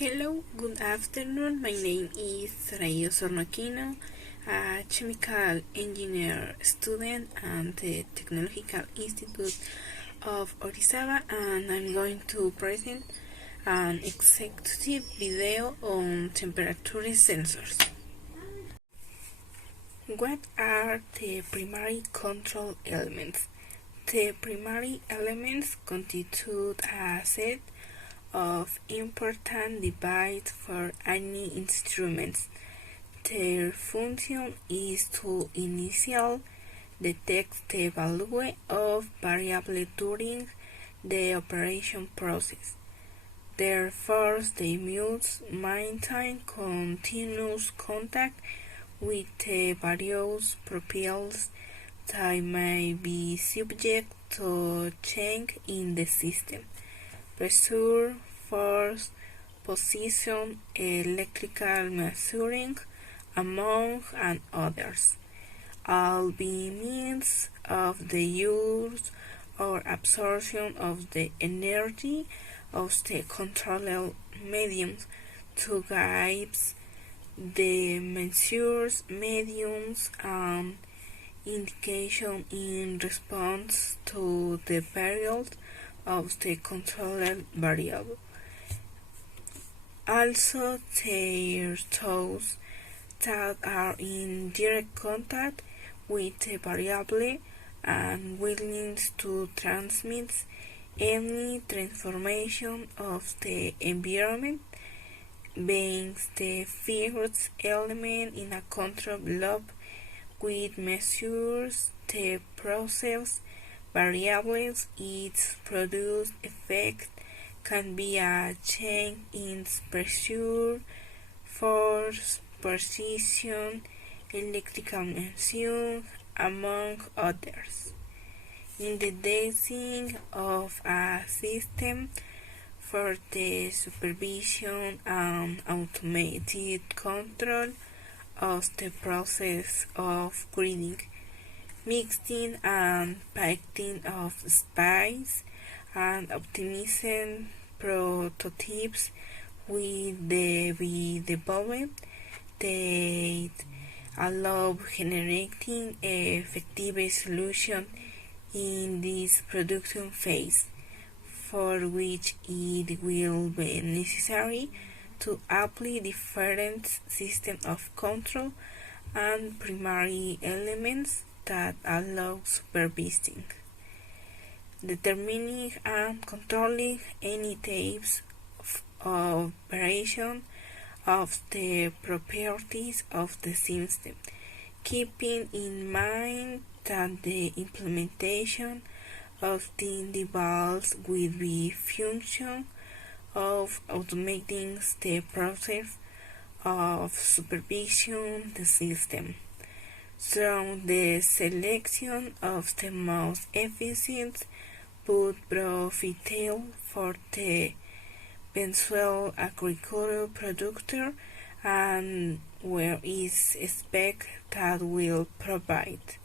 Hello, good afternoon. My name is Sornoquino, a chemical engineer student at the Technological Institute of Orizaba, and I'm going to present an executive video on temperature sensors. What are the primary control elements? The primary elements constitute a set of important devices for any instruments. Their function is to initially detect the value of variable during the operation process. Therefore, they must maintain continuous contact with the various profiles that may be subject to change in the system: pressure, force, position, electrical measuring, among others, all by means of the use or absorption of the energy of the controlled mediums to guide the measures, mediums, and indication in response to the variables of the controlled variable. Also, their tools that are in direct contact with the variable and willing to transmit any transformation of the environment, being the first element in a control loop which measures the process variables. Its produced effect can be a change in pressure, force, position, electrical measuring, among others. In the design of a system for the supervision and automated control of the process of grading, mixing and packing of spice, and optimizing prototypes with the be developed, they allow generating effective solution in this production phase, for which it will be necessary to apply different systems of control and primary elements that allow supervising, determining and controlling any types of operation of the properties of the system, keeping in mind that the implementation of the device will be function of automating the process of supervision the system through the selection of the most efficient but profitable for the eventual agricultural producer, and where is spec that will provide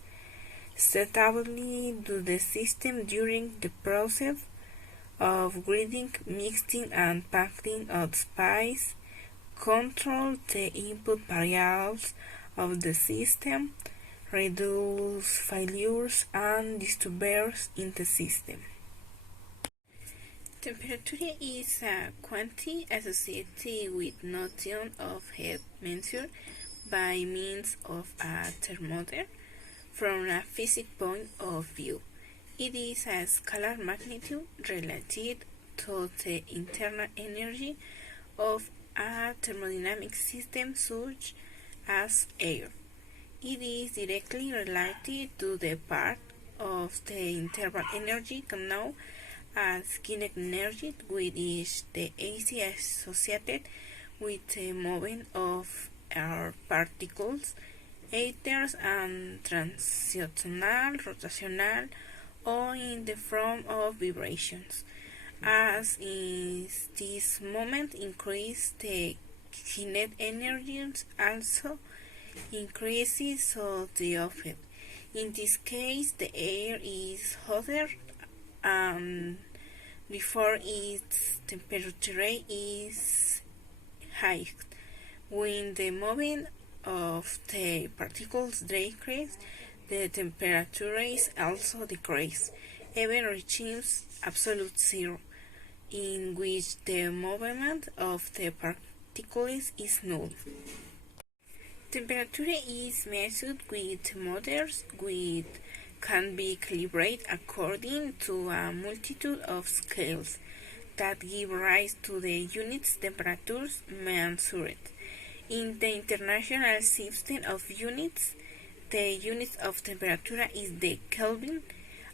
stability to the system during the process of grading, mixing and packing of spice, control the input variables of the system, reduce failures and disturbance in the system. Temperature is a quantity associated with notion of heat measured by means of a thermometer. From a physics point of view, it is a scalar magnitude related to the internal energy of a thermodynamic system such as air. It is directly related to the part of the internal energy known as kinetic energy, which is the AC associated with the movement of air particles, ethers, and transitional, rotational, or in the form of vibrations. As in this moment increase, the kinetic energy also increases so the effect. In this case, the air is hotter and before its temperature is height. When the movement of the particles decreases, the temperature is also decreased, even reaching absolute zero, in which the movement of the particles is null. Temperature is measured with thermometers which can be calibrated according to a multitude of scales that give rise to the units temperatures measured. In the international system of units, the unit of temperature is the Kelvin,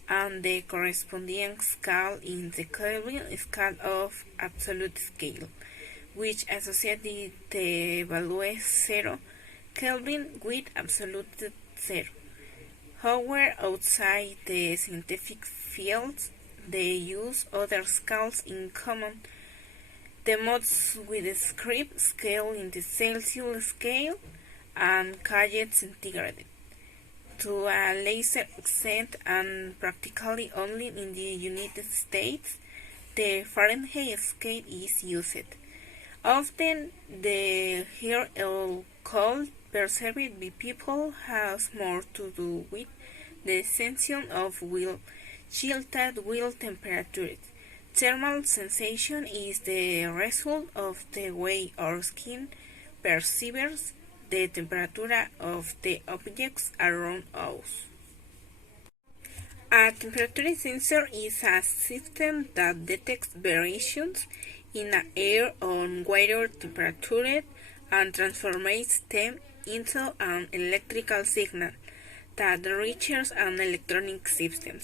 and the corresponding scale is the Kelvin scale of absolute scale, which associates the value 0 Kelvin with absolute zero. However, outside the scientific fields, they use other scales in common. The modes with the script scale in the Celsius scale and Kelvin centigrade. To a lesser extent, and practically only in the United States, the Fahrenheit scale is used. Often, the here cold perceived by people has more to do with the sensation of chilled will temperatures. Thermal sensation is the result of the way our skin perceives the temperature of the objects around us. A temperature sensor is a system that detects variations in air or water temperature and transforms them into an electrical signal that reaches an electronic system.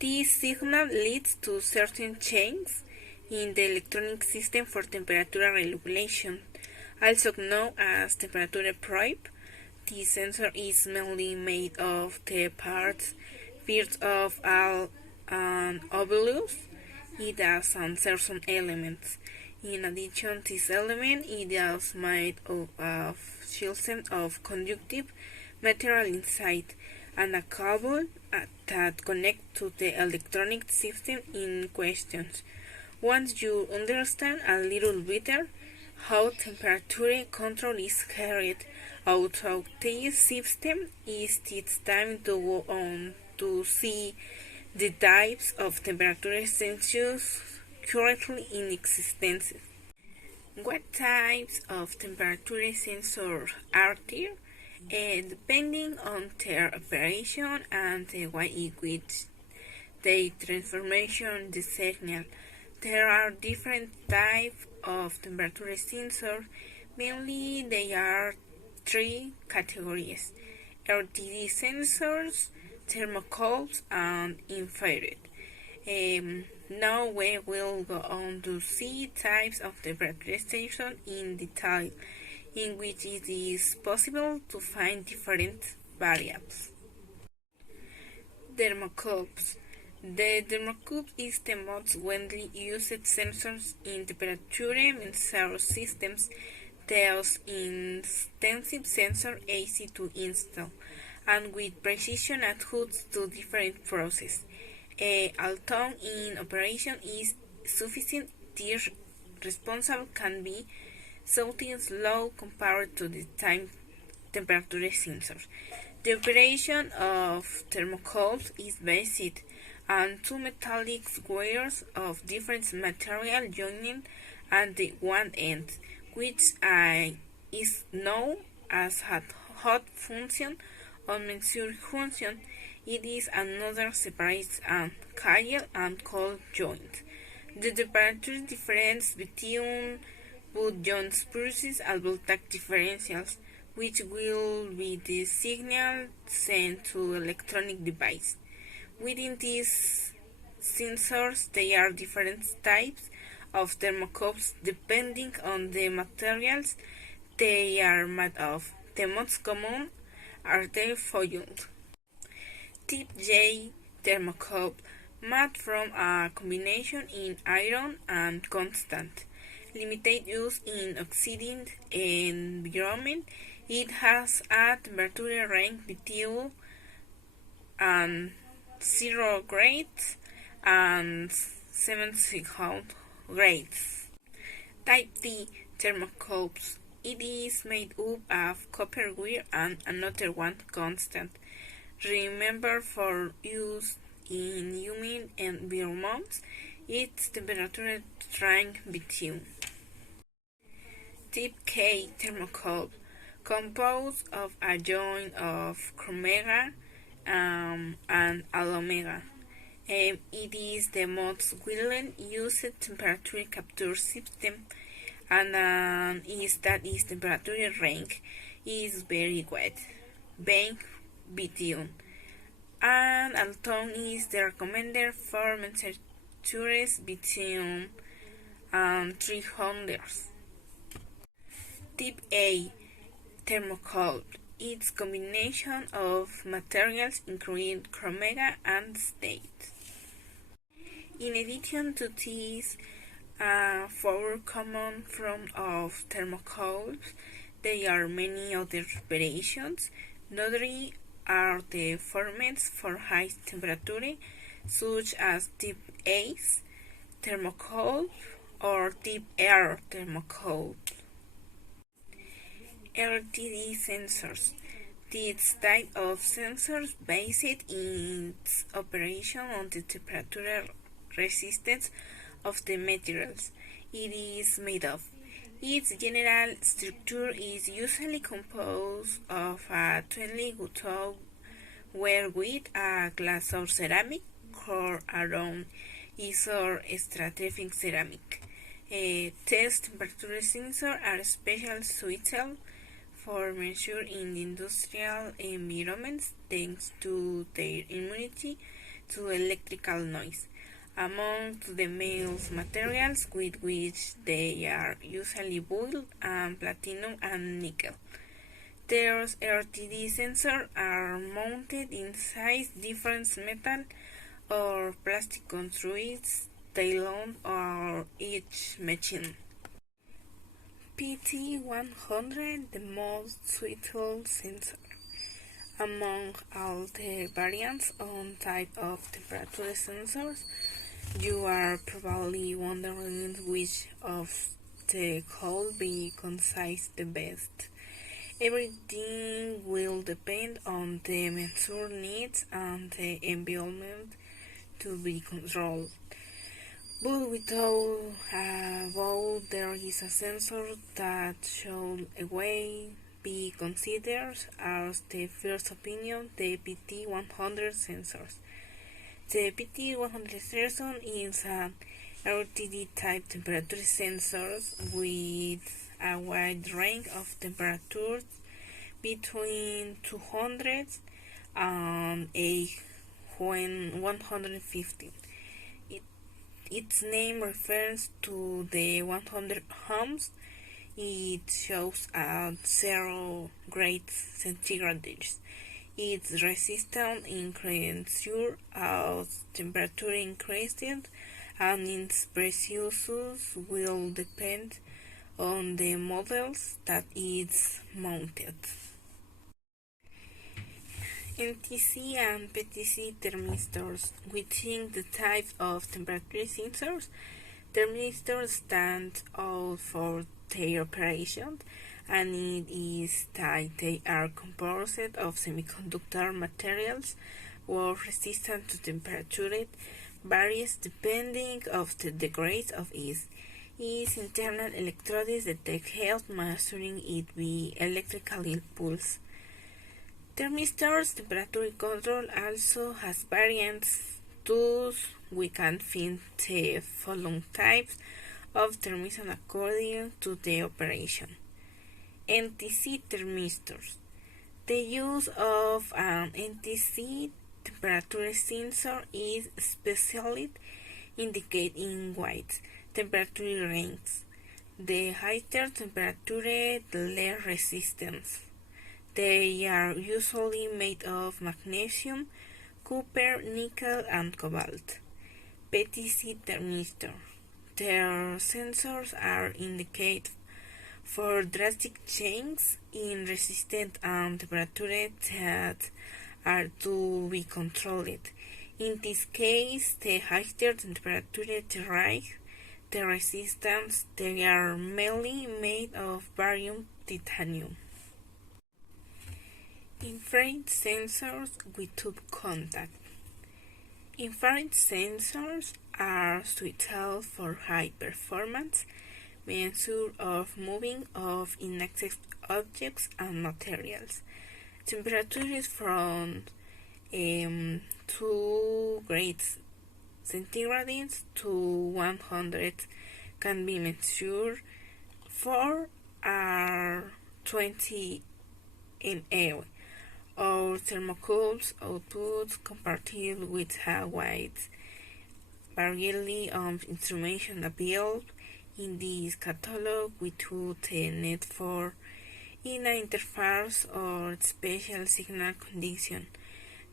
This signal leads to certain changes in the electronic system for temperature regulation, also known as temperature probe. This sensor is mainly made of the parts of an ovilus. It has certain elements. In addition, this element is made of shields of conductive material inside and a cable that connects to the electronic system in question. Once you understand a little better how temperature control is carried out of this system, it's time to go on to see the types of temperature sensors currently in existence. What types of temperature sensors are there? Depending on their operation and the way in which they transformation the signal, there are different types of temperature sensors. Mainly, they are three categories: RTD sensors, thermocouples, and infrared. Now we will go on to see types of temperature sensors in detail, in which it is possible to find different variables. Thermocouples. The thermocouples is the most widely used sensors in temperature measure systems. Those intensive sensor easy to install and with precision adjusts to different processes. Although in operation is sufficient, their response can be something slow compared to the time temperature sensors. The operation of thermocouples is based on two metallic wires of different material joining at the one end, which is known as a hot function or measure function. It is another separate coil and cold joint. The temperature difference between both joints produces a voltage differentials, which will be the signal sent to electronic device. Within these sensors, there are different types of thermocouples depending on the materials they are made of. The most common are the foiled. Type J thermocouple, made from a combination in iron and constant. Limited use in oxidized environment. It has a temperature range between 0 grades and 700 grades. Type T thermocouples. It is made up of copper wire and another one constant. Remember, for use in humid environments, its temperature range between. Type K thermocouple, composed of a joint of omega and omega. It is the most widely used temperature capture system, and is that its temperature range is very wide, being between, and although is the recommended for temperatures between 300. Type A thermocouple. Its combination of materials including omega and state. In addition to these four common forms of thermocouples, there are many other variations. Notably are the formats for high temperature, such as type A thermocouple or type R thermocouple. RTD sensors. This type of sensors based its operation on the temperature resistance of the materials it is made of. Its general structure is usually composed of a thinly glued wire with a glass or ceramic core around is or stratified ceramic. Test temperature sensors are special suited for measure in industrial environments thanks to their immunity to electrical noise. Among the main materials with which they are usually built are platinum and nickel. These RTD sensors are mounted inside different metal or plastic constructs tailored for each machine. PT100, the most suitable sensor. Among all the variants on type of temperature sensors, you are probably wondering which of the could be considered the best. Everything will depend on the measure needs and the environment to be controlled. But without doubt, there is a sensor that should always be considered as the first opinion, the PT100 sensors. The PT100 sensor is an RTD type temperature sensor with a wide range of temperatures between 200 and 150. Its name refers to the 100 ohms. It shows at 0 grades centigrade. Its resistance increases as temperature increases, and its precious will depend on the models that it's mounted. NTC and PTC thermistors. Within the type of temperature sensors, thermistors stand out for their operation, and it is that they are composed of semiconductor materials or resistant to temperature varies depending on the degree of ease. Its internal electrodes detect health, measuring it by electrical impulse. Thermistors temperature control also has variants, thus we can find the following types of thermistor according to the operation. NTC thermistors. The use of an NTC temperature sensor is specially indicated in wide temperature ranges. The higher temperature, the less resistance. They are usually made of magnesium, copper, nickel, and cobalt. PTC thermistor. Their sensors are indicated for drastic changes in resistance and temperature that are to be controlled. In this case, the higher temperature range, the resistance, they are mainly made of barium titanium. Infrared sensors with tube contact. Infrared sensors are suitable for high performance measure of moving of inactive objects and materials. Temperatures from 2 grades centigrade to 100 can be measured for 20 mA. Our thermocouples outputs compatible with a wide variety of instrumentation available in this catalog without the need for an interface or special signal condition.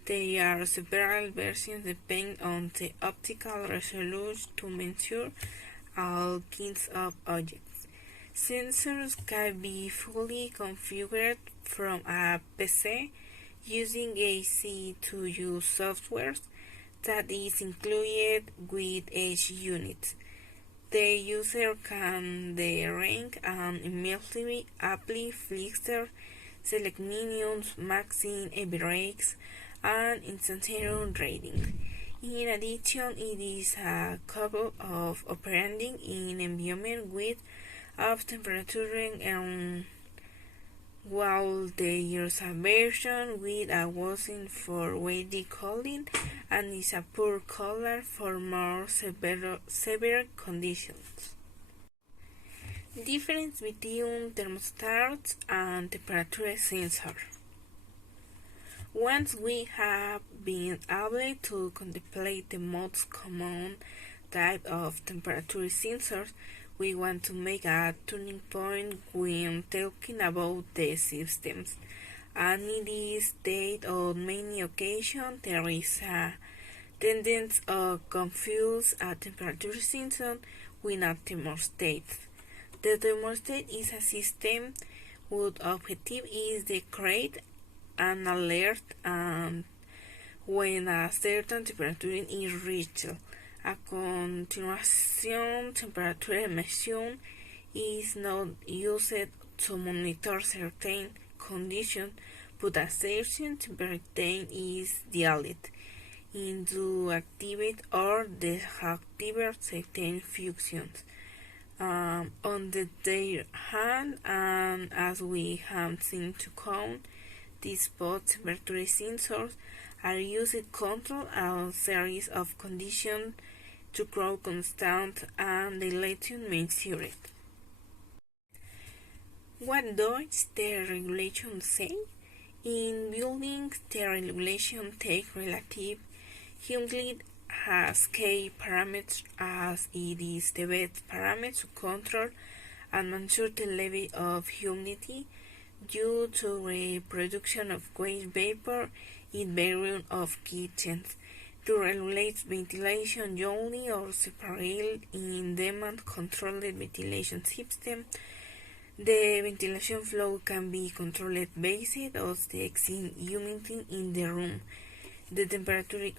There are several versions depending on the optical resolution to measure all kinds of objects. Sensors can be fully configured from a PC using easy-to-use software that is included with each unit. The user can ring and immediately apply filters, select menus, maxing, averages, and instantaneous rating. In addition, it is capable of operating in environment with of temperature and while there is a version with a warning for weighty cooling and is a poor cooler for more severe conditions. Difference between thermostats and temperature sensor. Once we have been able to contemplate the most common type of temperature sensors, we want to make a turning point when talking about the systems, and it is that on many occasions there is a tendency to confuse a temperature sensor with a thermostat. The thermostat is a system whose objective is to create an alert and when a certain temperature is reached. A continuation temperature measure is not used to monitor certain conditions, but a certain temperature is dialed in to activate or deactivate certain functions. On the other hand, and as we have seen to count, these both temperature sensors are used to control a series of conditions to grow constant and dilation measured. What does the regulation say? In buildings, the regulation takes relative humidity as key parameters as it is the best parameter to control and measure the level of humidity due to the production of waste vapor in various of kitchens. To regulate ventilation only or separately in demand-controlled ventilation system, the ventilation flow can be controlled based on the existing humidity in the room, the temperature,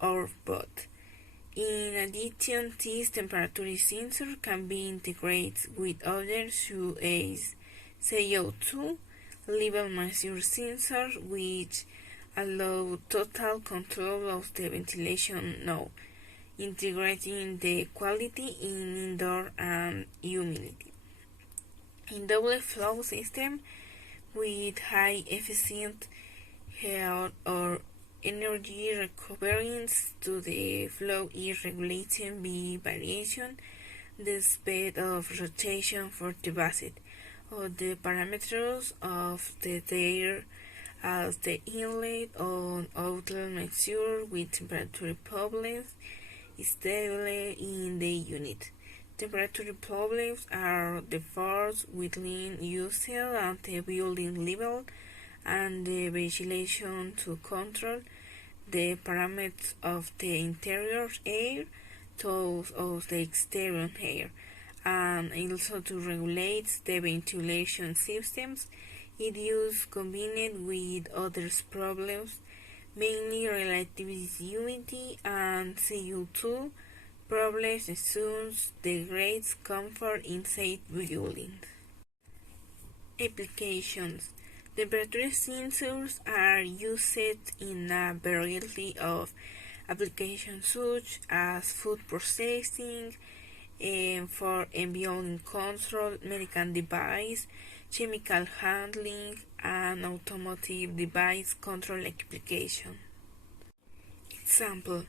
or both. In addition, this temperature sensor can be integrated with others such as CO2 level measure sensors, which allow total control of the ventilation now, integrating the quality in indoor and humidity. In double flow system with high efficient heat or energy recovery to the flow is regulating by variation the speed of rotation for the basket or the parameters of the air as the inlet or outlet measure with temperature problems stable in the unit. Temperature problems are the force within used at the building level and the ventilation to control the parameters of the interior air to of the exterior air, and also to regulate the ventilation systems. It is combined with other problems, mainly relative humidity and CO2, problems ensures the great comfort inside buildings. Applications. Temperature sensors are used in a variety of applications such as food processing, for environmental control, medical device, chemical handling, and automotive device control application. Example.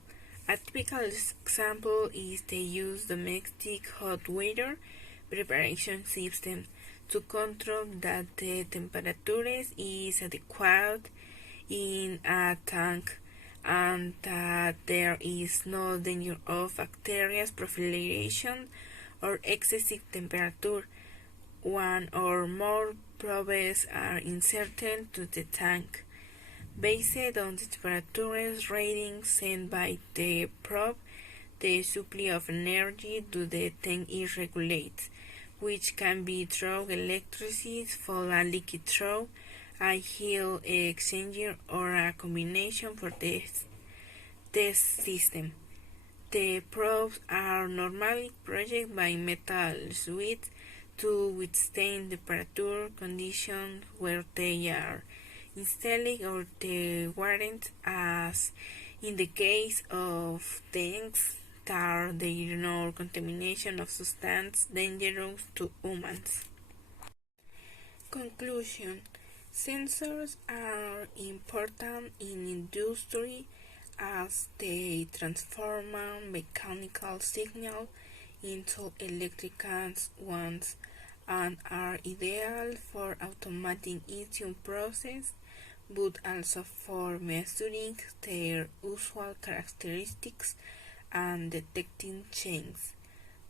A typical example is the use domestic hot water preparation system to control that the temperature is adequate in a tank and that there is no danger of bacterial proliferation or excessive temperature. One or more probes are inserted to the tank. Based on the temperature readings sent by the probe, the supply of energy to the tank is regulated, which can be through electricity for a liquid through a heat exchanger or a combination for this system. The probes are normally projected by metal sheets to withstand temperature conditions where they are installed or the warrant, as in the case of tanks that there is no contamination of substances dangerous to humans. Conclusion. Sensors are important in industry as they transform mechanical signal into electrical ones and are ideal for automating each process, but also for measuring their usual characteristics and detecting changes.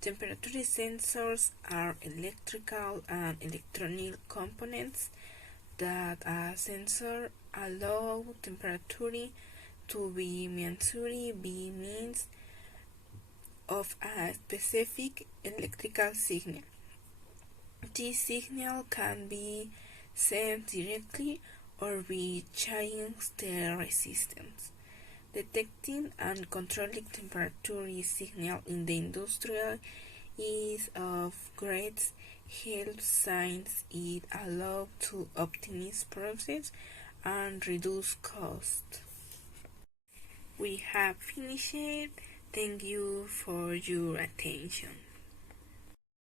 Temperature sensors are electrical and electronic components that a sensor allow temperature to be measured by means of a specific electrical signal. This signal can be sent directly or by changing the resistance. Detecting and controlling temperature signal in the industry is of great help since it allows to optimize process and reduce cost. We have finished. Thank you for your attention.